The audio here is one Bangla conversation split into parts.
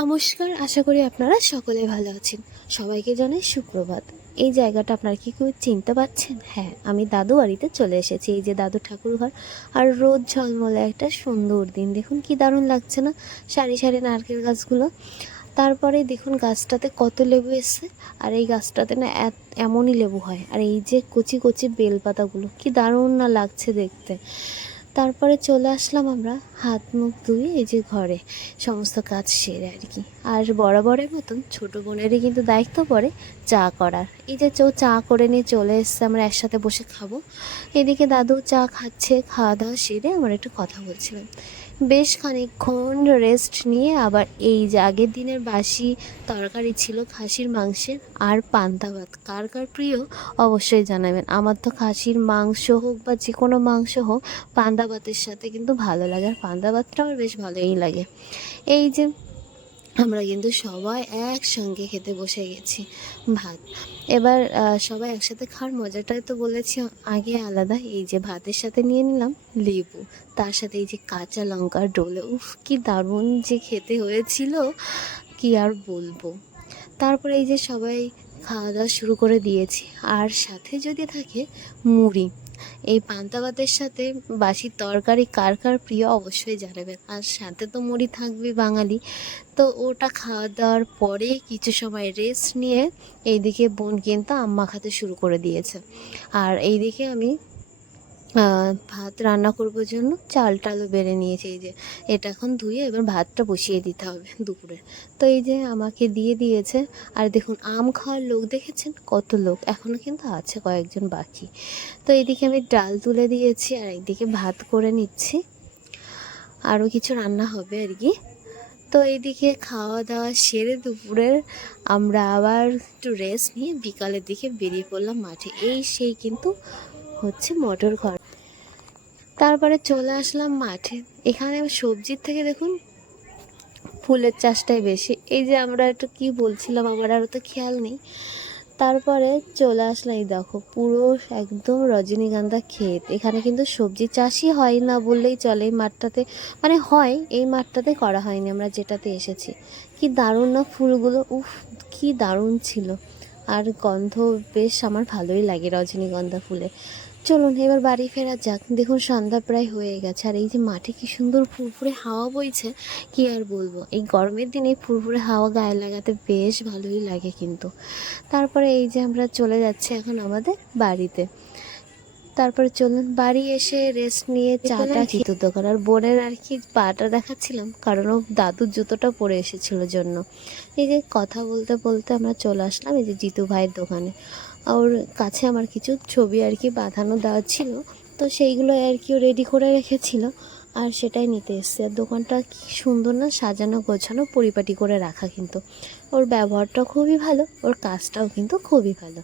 নমস্কার, আশা করি আপনারা সকলে ভালো আছেন। সবাইকে জানাই সুপ্রভাত। এই জায়গাটা আপনারা কি কেউ চিনতে পারছেন হ্যাঁ আমি দাদু বাড়িতে চলে এসেছি, এই যে দাদু ঠাকুর ঘর আর রোদ ঝলমলে একটা সুন্দর দিন। দেখুন কি দারুণ লাগছে না? সারি সারি নারকেল গাছগুলো। তারপরে দেখুন গাছটাতে কত লেবু এসছে। আর এই গাছটাতে না এমনই লেবু হয়। আর এই যে কচি কচি বেলপাতাগুলো, কি দারুণ না লাগছে দেখতে। তারপরে চলে আসলাম আমরা হাত মুখ ধুয়ে এই যে ঘরে। সমস্ত কাজ সেরে আর কি। আর বরাবরের মতন ছোটো বোনেরই কিন্তু দায়িত্ব পড়ে চা করার। এই যে চো চা করে নিয়ে চলে এসছে, আমরা একসাথে বসে খাব। এদিকে দাদু চা খাচ্ছে, খাওয়া দাওয়া সেরে আমরা একটু কথা বলছিলাম বেশ খানিকক্ষণ রেস্ট নিয়ে আবার এই যে আগের দিনের বাসি তরকারি ছিল খাসির মাংসের আর পান্তা ভাত। কার কার প্রিয়? অবশ্যই জানাবেন। আমার তো খাসির মাংস হোক বা যে কোনো মাংস হোক, পান্তা ভাতের সাথে কিন্তু ভালো লাগে। আর পান্তা ভাতটা আমার বেশ ভালোই লাগে। এই যে আমরা কিন্তু সবাই একসঙ্গে খেতে বসে গেছি ভাত। এবার সবাই একসাথে খাওয়ার মজাটাই তো বলেছি, আগে আলাদা। এই যে ভাতের সাথে নিয়ে নিলাম লেবু, তার সাথে এই যে কাঁচা লঙ্কার ডোলে, উফ, কি দারুণ যে খেতে হয়েছিল, কি আর বলব। তারপরে এই যে সবাই খাওয়া দাওয়া শুরু করে দিয়েছি। আর সাথে যদি থাকে মুড়ি এই পান্তা ভাতের সাথে বাসি তরকারি কার কার প্রিয় অবশ্যই জানাবেন। আর সাথে তো মুড়ি থাকবে বাঙালি। তো ওটা খাওয়া দাওয়ার পরে কিছু সময় রেস্ট নিয়ে এইদিকে বোন কিন্তু আম্মা খাতে শুরু করে দিয়েছে। আর এইদিকে আমি ভাত রান্না করবার জন্য, চাল টালও বেড়ে নিয়েছে, এই যে এটা এখন ধুয়ে এবার ভাতটা বসিয়ে দিতে হবে দুপুরে। তো এই যে আমাকে দিয়ে দিয়েছে, আর দেখুন আম খাওয়ার লোক দেখেছেন? কত লোক এখনও কিন্তু আছে কয়েকজন বাকি। তো এইদিকে আমি ডাল তুলে দিয়েছি, আর একদিকে ভাত করে নিচ্ছি। আরও কিছু রান্না হবে আর কি। তো এইদিকে খাওয়া দাওয়া সেরে দুপুরের, আমরা আবার একটু রেস্ট নিয়ে বিকালের দিকে বেরিয়ে পড়লাম মাঠে। এই সেই কিন্তু হচ্ছে মটর ঘর। তারপরে চলে আসলাম মাঠে। এখানে সবজির থেকে দেখুন, ফুলের চাষটাই বেশি। এই যে আমরা একটু কি বলছিলাম, আমার আরও তো খেয়াল নেই। তারপরে চলে আসলাম, এই দেখো, পুরো একদম রজনীগন্ধা ক্ষেত। এখানে কিন্তু সবজি চাষই হয় না বললেই চলে। এই মাঠটাতে মানে হয়, এই মাঠটাতে করা হয়নি আমরা যেটাতে এসেছি। কি দারুণ না ফুলগুলো, উফ, কি দারুণ ছিল। আর গন্ধ বেশ আমার ভালোই লাগে রজনীগন্ধা ফুলের চলুন, এবার বাড়ি ফেরা যাক। দেখুন, সন্ধ্যা প্রায় হয়ে গেছে। আর এই যে মাঠে কি সুন্দর ফুরফুরে হাওয়া বইছে, কি আর বলব? এই গরমের দিনে ফুরফুরে হাওয়া গায়ে লাগাতে বেশ ভালোই লাগে কিন্তু। তারপরে এই যে আমরা চলে যাচ্ছি এখন আমাদের বাড়িতে। তারপরে চলুন বাড়ি এসে রেস্ট নিয়ে চাটা জুতোর দোকান আর বোনের আর কি পাটা দেখাচ্ছিলাম কারণ ও দাদুর জুতোটা পরে এসেছিল জন্য। এই যে কথা বলতে বলতে আমরা চলে আসলাম এই যে জিতু ভাইয়ের দোকানে। ওর কাছে আমার কিছু ছবি আর কি বাঁধানো দেওয়া ছিল তো সেইগুলো আর কি ও রেডি করে রেখেছিল আর সেটাই নিতে এসছে। আর দোকানটা কি সুন্দর না সাজানো গোছানো পরিপাটি করে রাখা কিন্তু। ওর ব্যবহারটা খুবই ভালো ওর কাজটাও কিন্তু খুবই ভালো।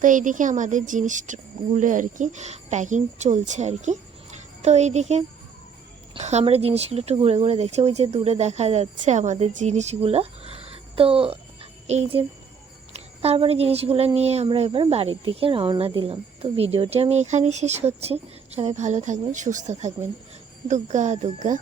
তো এইদিকে আমাদের জিনিসগুলো আর কি প্যাকিং চলছে আর কি। তো এইদিকে আমরা জিনিসগুলো একটু ঘুরে ঘুরে দেখছি। ওই যে দূরে দেখা যাচ্ছে আমাদের জিনিসগুলো। তো এই যে তারপরে জিনিসগুলো নিয়ে আমরা এবার বাড়ির দিকে রওনা দিলাম। তো ভিডিওটি আমি এখানেই শেষ করছি। সবাই ভালো থাকবেন, সুস্থ থাকবেন। দুগ্গা দুগ্গা।